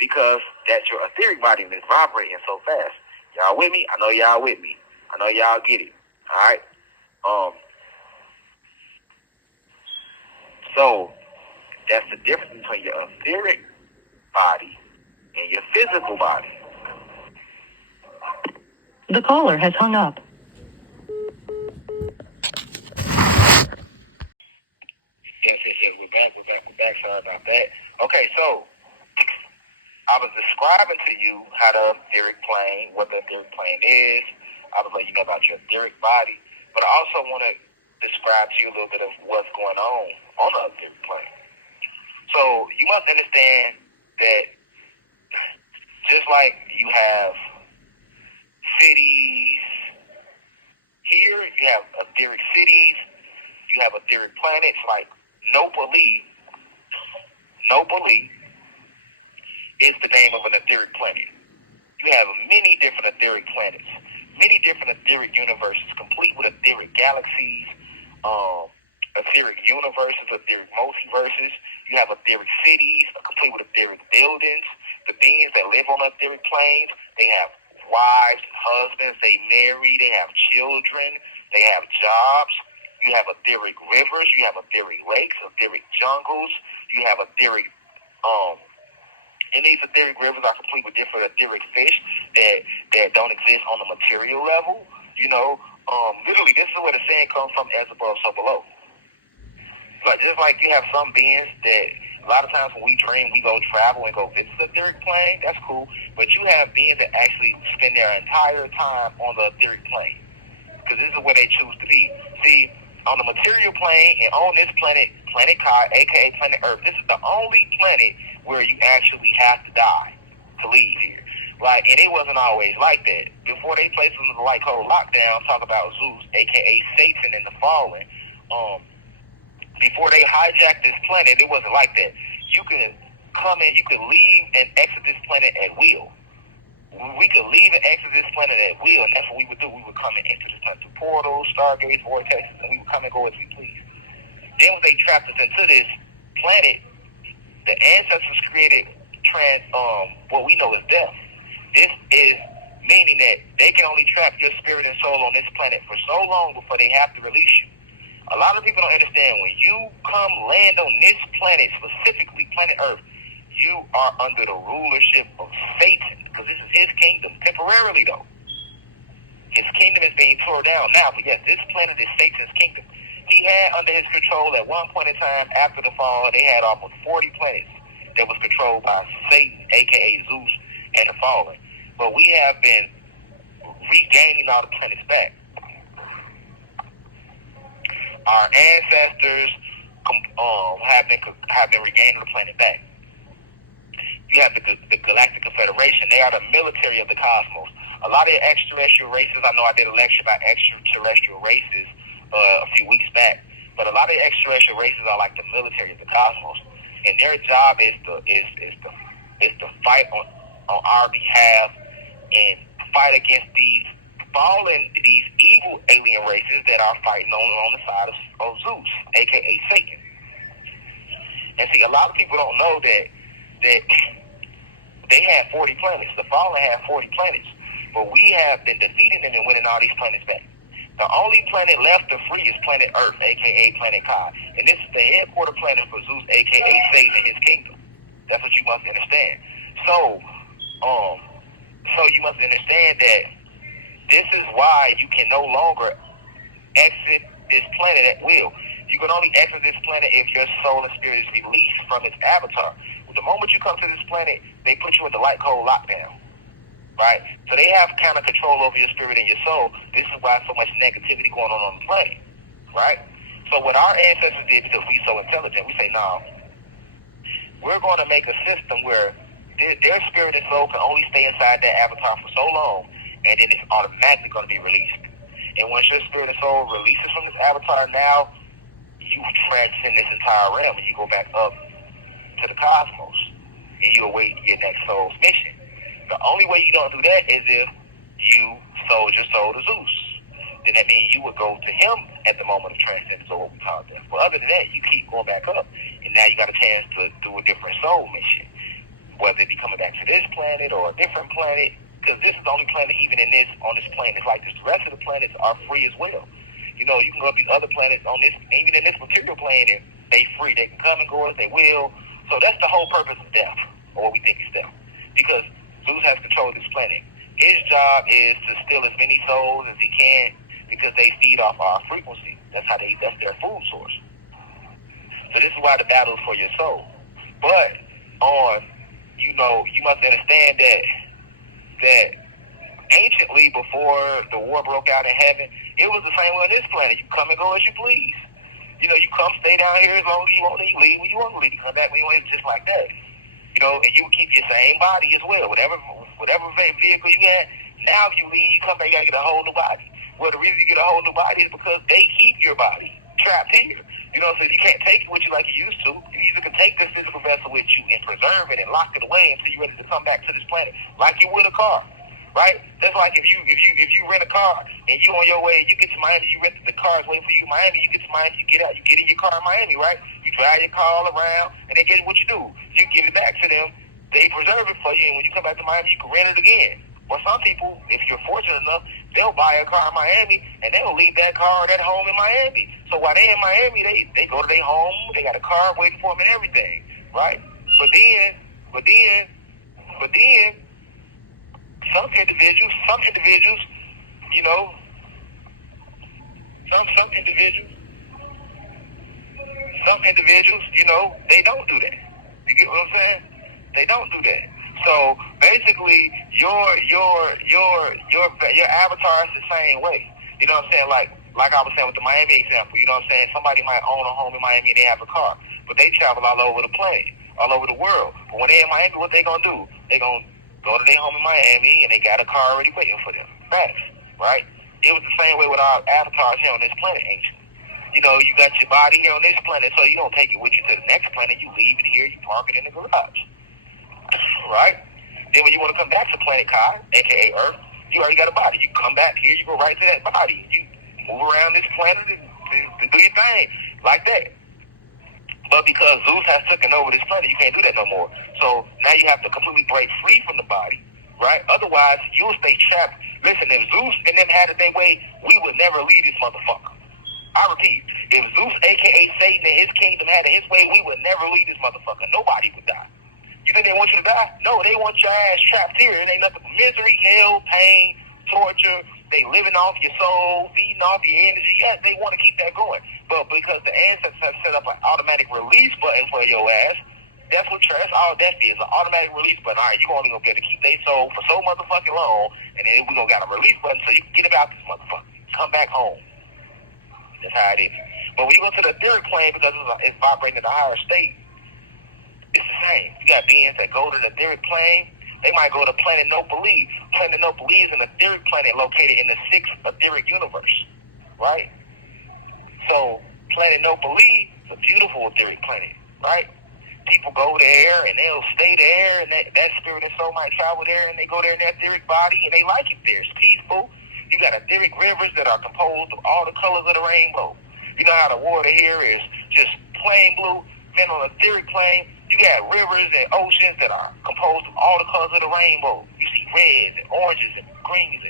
Because that's your etheric body and it's vibrating so fast. Y'all with me? I know y'all with me. I know y'all get it. All right? So, that's the difference between your etheric body and your physical body. The caller has hung up. Yes, we're back. Sorry about that. Okay, so I was describing to you how the etheric plane, what the etheric plane is. I was letting you know about your etheric body. But I also want to describe to you a little bit of what's going on the etheric plane. So you must understand that just like you have cities, here you have etheric cities, you have etheric planets. Like no belief is the name of an etheric planet. You have many different etheric planets, many different etheric universes, complete with etheric galaxies, etheric universes, etheric multiverses. You have etheric cities, complete with etheric buildings. The beings that live on etheric planes, they have wives, husbands, they marry, they have children, they have jobs. You have etheric rivers, you have etheric lakes, etheric jungles, you have etheric, and these etheric rivers are complete with different etheric fish that don't exist on the material level. You know, literally, this is where the saying comes from, as above, so below. Like, just like you have some beings that a lot of times when we dream, we go travel and go visit the etheric plane. That's cool. But you have beings that actually spend their entire time on the etheric plane because this is where they choose to be. See, on the material plane and on this planet, Planet Kai, a.k.a. Planet Earth, this is the only planet where you actually have to die to leave here. Like, and it wasn't always like that. Before they placed us in the light code lockdown, talk about Zeus, a.k.a. Satan and the fallen, before they hijacked this planet, it wasn't like that. You can come in, you can leave and exit this planet at will. We could leave and exit this planet at will, and that's what we would do. We would come and enter this planet through portals, stargates, vortexes, and we would come and go as we please. Then when they trapped us into this planet, the ancestors created what we know as death. This is meaning that they can only trap your spirit and soul on this planet for so long before they have to release you. A lot of people don't understand when you come land on this planet, specifically planet Earth, you are under the rulership of Satan, because this is his kingdom, temporarily though. His kingdom is being torn down now, but yes, this planet is Satan's kingdom. He had under his control at one point in time after the fall, they had almost 40 planets that was controlled by Satan, a.k.a. Zeus, and the fallen. But we have been regaining all the planets back. Our ancestors have been regaining the planet back. You have the Galactic Confederation. They are the military of the cosmos. A lot of extraterrestrial races, I know I did a lecture about extraterrestrial races a few weeks back, but a lot of extraterrestrial races are like the military of the cosmos, and their job is to fight on our behalf and fight against these evil alien races that are fighting on the side of Zeus, aka Satan. And see, a lot of people don't know that they had 40 planets. The fallen had 40 planets, but we have been defeating them and winning all these planets back. The only planet left to free is planet Earth, aka planet Kai, and this is the headquarter planet for Zeus, aka Satan and his kingdom. That's what you must understand. So you must understand that this is why you can no longer exit this planet at will. You can only exit this planet if your soul and spirit is released from its avatar. The moment you come to this planet, they put you in the light cold lockdown, right? So they have kind of control over your spirit and your soul. This is why so much negativity going on the planet, right? So what our ancestors did, because we so intelligent, we say, no, we're going to make a system where their spirit and soul can only stay inside that avatar for so long, and then it's automatically going to be released. And once your spirit and soul releases from this avatar, now you transcend this entire realm and you go back up to the cosmos and you await your next soul's mission. The only way you don't do that is if you sold your soul to Zeus. Then that means you would go to him at the moment of transcendence, or what we call death. But other than that, you keep going back up, and now you got a chance to do a different soul mission, whether it be coming back to this planet or a different planet, because this is the only planet even on this plane. It's like this. The rest of the planets are free as well. You know, you can go to these other planets on this, even in this material plane, and they free. They can come and go as they will. So that's the whole purpose of death, or what we think is death. Because Zeus has control of this planet. His job is to steal as many souls as he can, because they feed off our frequency. That's their food source. So this is why the battle is for your soul. But you must understand that anciently, before the war broke out in heaven, it was the same way on this planet. You come and go as you please. You know, you come stay down here as long as you want, and you leave when you want to leave. You come back when you want, just like that. You know, and you will keep your same body as well. Whatever vehicle you had, now if you leave, you come back, you got to get a whole new body. Well, the reason you get a whole new body is because they keep your body trapped here. You know, so you can't take it with you like you used to. You either can take this physical vessel with you and preserve it and lock it away until you're ready to come back to this planet, like you would a car. Right? That's like if you rent a car and you on your way, you get to Miami, you rented the car, it's waiting for you in Miami, you get to Miami, you get out, you get in your car in Miami, right? You drive your car all around, and then what you do? You give it back to them, they preserve it for you, and when you come back to Miami, you can rent it again. Well, some people, if you're fortunate enough, they'll buy a car in Miami, and they'll leave that car at home in Miami. So while they're in Miami, they go to their home, they got a car waiting for them and everything, right? But then, some individuals, you know, some individuals, you know, they don't do that. You get what I'm saying? They don't do that. So basically, your avatar is the same way. You know what I'm saying? Like I was saying with the Miami example. You know what I'm saying? Somebody might own a home in Miami and they have a car, but they travel all over the plane, all over the world. But when they're in Miami, what they gonna do? They gonna go to their home in Miami, and they got a car already waiting for them. Facts, right? It was the same way with our avatars here on this planet, ancient. You know, you got your body here on this planet, so you don't take it with you to the next planet. You leave it here, you park it in the garage, right? Then when you want to come back to planet Kai, aka Earth, you already got a body. You come back here, you go right to that body. You move around this planet and do your thing like that. But because Zeus has taken over this planet, you can't do that no more. So now you have to completely break free from the body, right? Otherwise, you'll stay trapped. Listen, if Zeus and them had it their way, we would never leave this motherfucker. I repeat, if Zeus, a.k.a. Satan, and his kingdom had it his way, we would never leave this motherfucker. Nobody would die. You think they want you to die? No, they want your ass trapped here. It ain't nothing but misery, hell, pain, torture. They living off your soul, feeding off your energy. Yes, they want to keep that going. But because the ancestors have set up an automatic release button for your ass, That's all that is, an automatic release button. All right, you're only going to be able to keep their soul for so motherfucking long, and then we're going to got a release button so you can get about this motherfucker. Come back home. That's how it is. But when you go to the etheric plane, because it's vibrating at a higher state, it's the same. You got beings that go to the etheric plane. They might go to planet No Believe. Planet No Believe is an etheric planet located in the 6th etheric universe, right? So planet No Believe is a beautiful etheric planet, right? People go there and they'll stay there, and that spirit and soul might travel there, and they go there in their etheric body, and they like it there. It's peaceful. You got etheric rivers that are composed of all the colors of the rainbow. You know how the water here is just plain blue. Man, on the etheric plane, you got rivers and oceans that are composed of all the colors of the rainbow. You see reds and oranges and greens.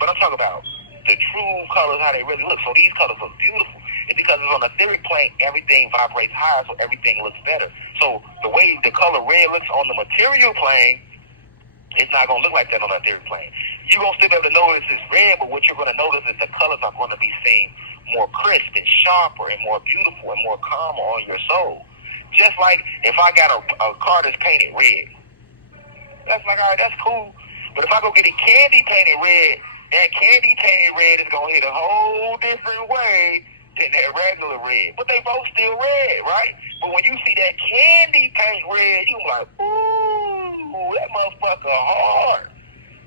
But I'm talking about the true colors, how they really look. So these colors look beautiful. And because it's on the etheric plane, everything vibrates higher, so everything looks better. So the way the color red looks on the material plane, it's not going to look like that on the etheric plane. You're going to still be able to notice it's red, but what you're going to notice is the colors are going to be seen more crisp and sharper and more beautiful and more calmer on your soul. Just like if I got a car that's painted red, that's like, all right, that's cool. But if I go get it candy painted red, that candy painted red is going to hit a whole different way than that regular red. But they both still red, right? But when you see that candy paint red, you're like, ooh, that motherfucker hard.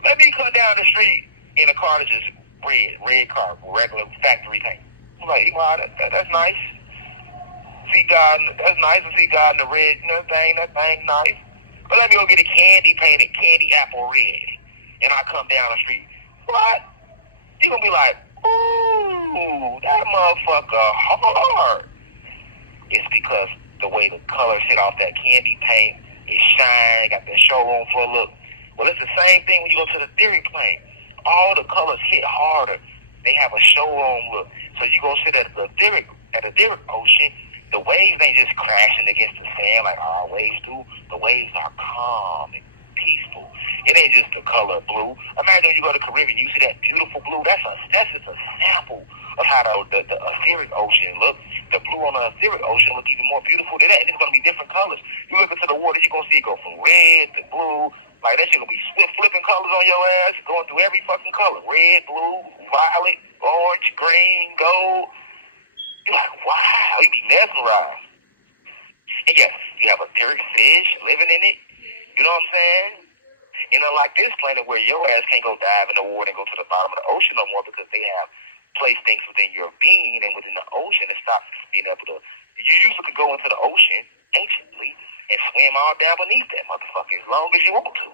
Let me come down the street in a car that's just red car, regular factory paint. I'm like, wow, that's nice. See God, that's nice to see God in the red, that thing nice. But let me go get a candy painted candy apple red, and I come down the street. What? You gonna be like, ooh, that motherfucker hard. It's because the way the colors hit off that candy paint, it shine, got that showroom floor look. Well, it's the same thing when you go to the etheric plane. All the colors hit harder. They have a showroom look. So you go sit at the etheric ocean. The waves ain't just crashing against the sand like our waves do. The waves are calm and peaceful. It ain't just the color blue. Imagine when you go to the Caribbean, you see that beautiful blue. That's just a sample of how the etheric ocean look. The blue on the etheric ocean look even more beautiful than that. And it's going to be different colors. You look into the water, you're going to see it go from red to blue. Like that shit going to be flipping colors on your ass, going through every fucking color. Red, blue, violet, orange, green, gold. You're like, wow, you be mesmerized. And yes, you have etheric fish living in it. You know what I'm saying? And unlike this planet where your ass can't go dive in the water and go to the bottom of the ocean no more because they have placed things within your being and within the ocean and stop being able to. You used to go into the ocean anciently and swim all down beneath that motherfucker as long as you want to.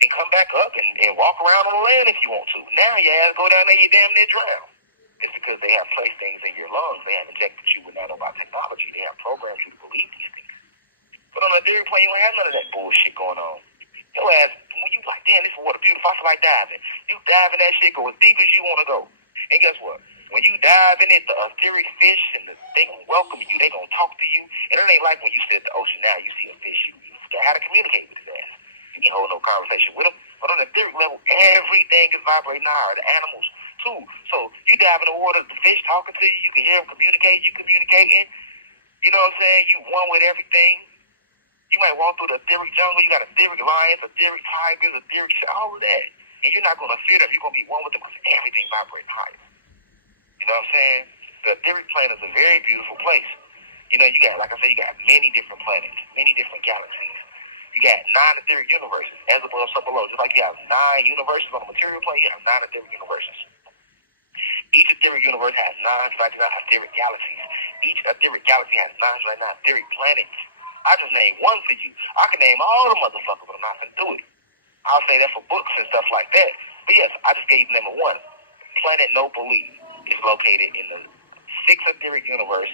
And come back up and walk around on the land if you want to. Now your ass go down there, you damn near drown. It's because they have placed things in your lungs. They have injected you with nanotechnology. They have programmed you to believe these things. But on the etheric plane, you don't have none of that bullshit going on. Your ass, when you like, damn, this water beautiful, I feel like diving. You dive in that shit, go as deep as you want to go. And guess what? When you dive in it, the etheric fish, they gonna welcome you. They gonna talk to you. And it ain't like when you sit at the ocean now, you see a fish, you got how to communicate with his ass. You can hold no conversation with him. But on the etheric level, everything is vibrating higher. The animals, too. So you dive in the water, the fish talking to you, you can hear them communicate, you communicating. You know what I'm saying? You one with everything. You might walk through the etheric jungle, you got etheric lions, etheric tigers, etheric shit, all of that. And you're not going to fear them, you're going to be one with them because everything vibrates higher. You know what I'm saying? The etheric plane is a very beautiful place. You know, you got, like I said, you got many different planets, many different galaxies. You got 9 etheric universes, as above, so below. Just like you have 9 universes on the material plane, you have 9 etheric universes. Each etheric universe has 999 etheric galaxies. Each etheric galaxy has 999 etheric planets. I just named one for you. I can name all the motherfuckers, but I'm not going to do it. I'll say that for books and stuff like that. But yes, I just gave you number 1. Planet No Believe is located in the 6th etheric universe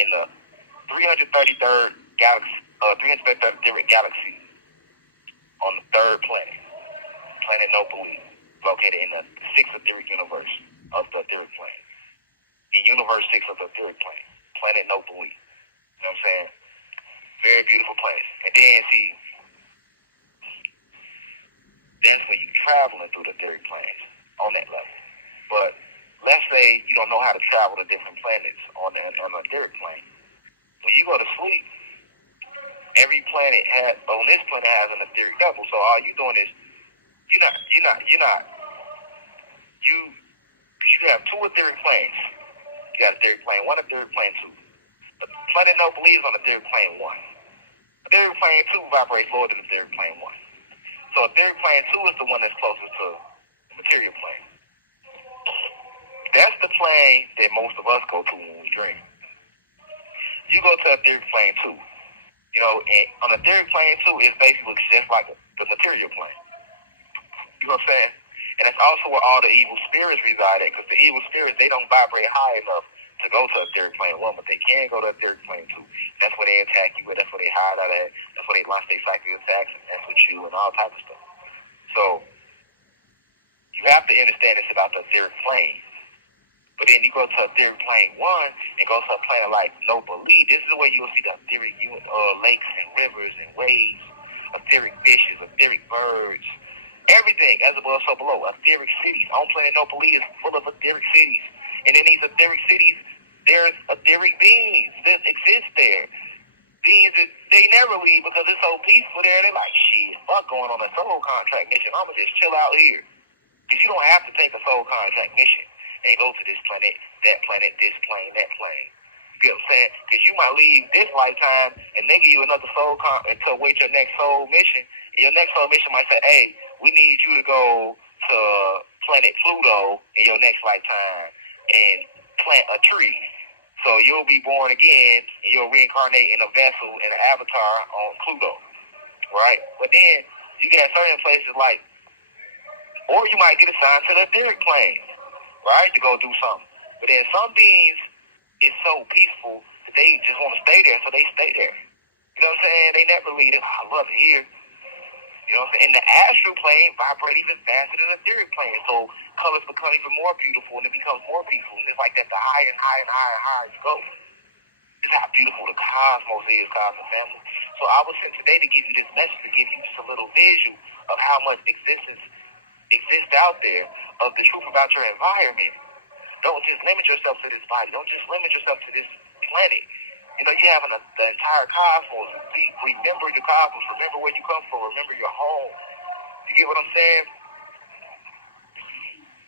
in the 333rd galaxy, 333rd etheric galaxy on the 3rd planet. Planet No Believe, located in the 6th etheric universe of the etheric plane. In universe 6 of the etheric plane. Planet No Believe. You know what I'm saying? Very beautiful place. And then, see, that's when you're traveling through the etheric planes on that level. But let's say you don't know how to travel to different planets on the etheric plane. When you go to sleep, Every planet on this planet has an etheric double. So all you doing is you have two etheric planes. You got etheric plane 1, etheric plane 2. The planet no believes on etheric plane 1. Etheric plane 2 vibrates lower than etheric plane 1. So etheric plane 2 is the one that's closest to the material plane. That's the plane that most of us go to when we dream. You go to etheric plane 2. And on etheric plane 2, it basically looks just like the material plane. You know what I'm saying? And that's also where all the evil spirits reside at, because the evil spirits, they don't vibrate high enough to go to etheric plane 1, but they can go to etheric plane 2. That's where they attack you, that's where they hide out at, that's where they launch their psychic attacks and mess with you and all types of stuff. So, you have to understand this about the etheric plane. But then you go to etheric plane 1 and go to a planet like no belief. This is where you'll see the etheric lakes and rivers and waves, etheric fishes, etheric birds, everything as above, so below. Etheric cities. On planet no belief is full of etheric cities. And in these etheric cities, there's etheric beings that exist there. Beings that they never leave because it's so peaceful there. They're like, shit, fuck going on a soul contract mission. I'm going to just chill out here. Because you don't have to take a soul contract mission and go to this planet, this plane, that plane. You know what I'm saying? Because you might leave this lifetime and they give you another soul until wait your next soul mission. And your next soul mission might say, hey, we need you to go to planet Pluto in your next lifetime and plant a tree. So you'll be born again and you'll reincarnate in a vessel, in an avatar on Pluto. Right? But then you get certain places like, or you might get assigned to the etheric plane, right, to go do something. But then some beings is so peaceful that they just want to stay there, so they stay there. You know what I'm saying? They never leave it. I love it here. You know what I'm saying? And the astral plane vibrates even faster than the etheric plane, so colors become even more beautiful and it becomes more peaceful. And it's like that, the higher and higher and higher and higher you go. This is how beautiful the cosmos is, Cosmic Family. So I was sent today to give you this message, to give you just a little visual of how much exists out there, of the truth about your environment. Don't just limit yourself to this body. Don't just limit yourself to this planet. You have the entire cosmos. Remember the cosmos. Remember where you come from. Remember your home. You get what I'm saying?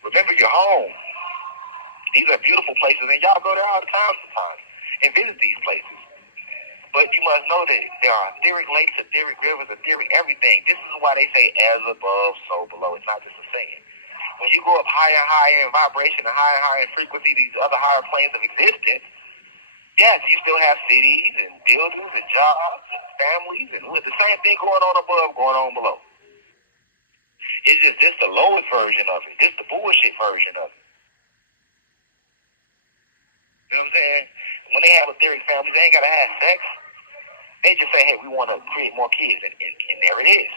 Remember your home. These are beautiful places, and y'all go there all the time sometimes and visit these places. But you must know that there are etheric lakes, etheric rivers, etheric everything. This is why they say as above, so below. It's not just a saying. When you go up higher and higher in vibration and higher in frequency, these other higher planes of existence, yes, you still have cities and buildings and jobs and families, and with the same thing going on above, going on below. It's just this the lowest version of it. This the bullshit version of it. You know what I'm saying? When they have etheric families, they ain't got to have sex. They just say, hey, we want to create more kids, and there it is.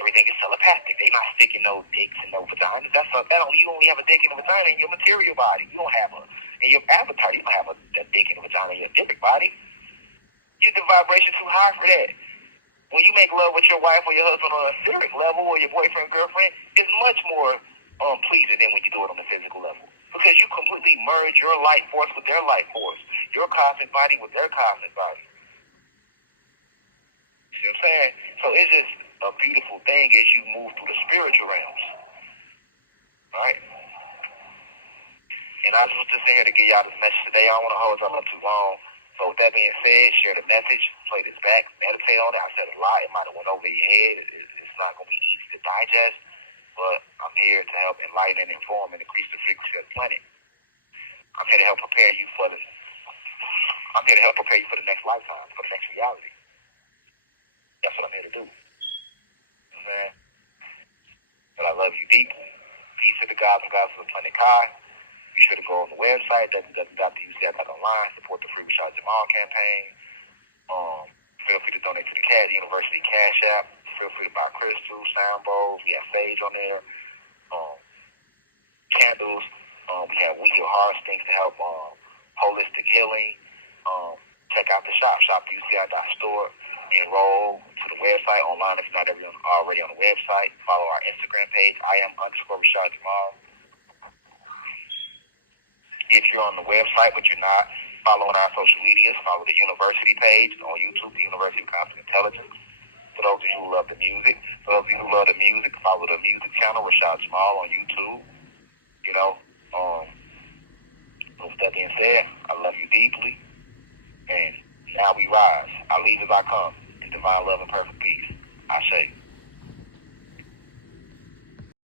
Everything is telepathic. They're not sticking no dicks and no vaginas. You only have a dick and a vagina in your material body. You don't have in your avatar, you don't have a dick and a vagina in your etheric body. Get the vibration too high for that. When you make love with your wife or your husband on an etheric level, or your boyfriend, girlfriend, it's much more pleasing than when you do it on the physical level. Because you completely merge your life force with their life force. Your cosmic body with their cosmic body. See what I'm saying? So it's just a beautiful thing as you move through the spiritual realms. Alright? And I was just here to get y'all this message today. I don't want to hold y'all up too long. So with that being said, share the message, play this back, meditate on it. I said a lot. It might have went over your head. It's not going to be easy to digest. But I'm here to help enlighten and inform and increase the frequency of the planet. I'm here to help prepare you for the next lifetime, for the next reality. That's what I'm here to do. Man. But I love you deeply. Peace to the gods and gods of the planet Kai. Be sure to go on the website, www.ucf.online, support the Free Rashad Jamal campaign. Feel free to donate to the University Cash App. Feel free to buy crystals, sound bowls. We have sage on there. Candles. We have weekly harvest things to help holistic healing. Check out the shop, shopuci.store. Enroll to the website online if you're not already on the website. Follow our Instagram page, @Rashad Jamal. If you're on the website but you're not, Follow on our social medias. Follow the university page on YouTube, the University of Cosmic Intelligence. For those of you who love the music, follow the music channel, Rashad Jamal, on YouTube. You know, with that being said, I love you deeply. And now we rise. I leave as I come. In divine love and perfect peace. I say.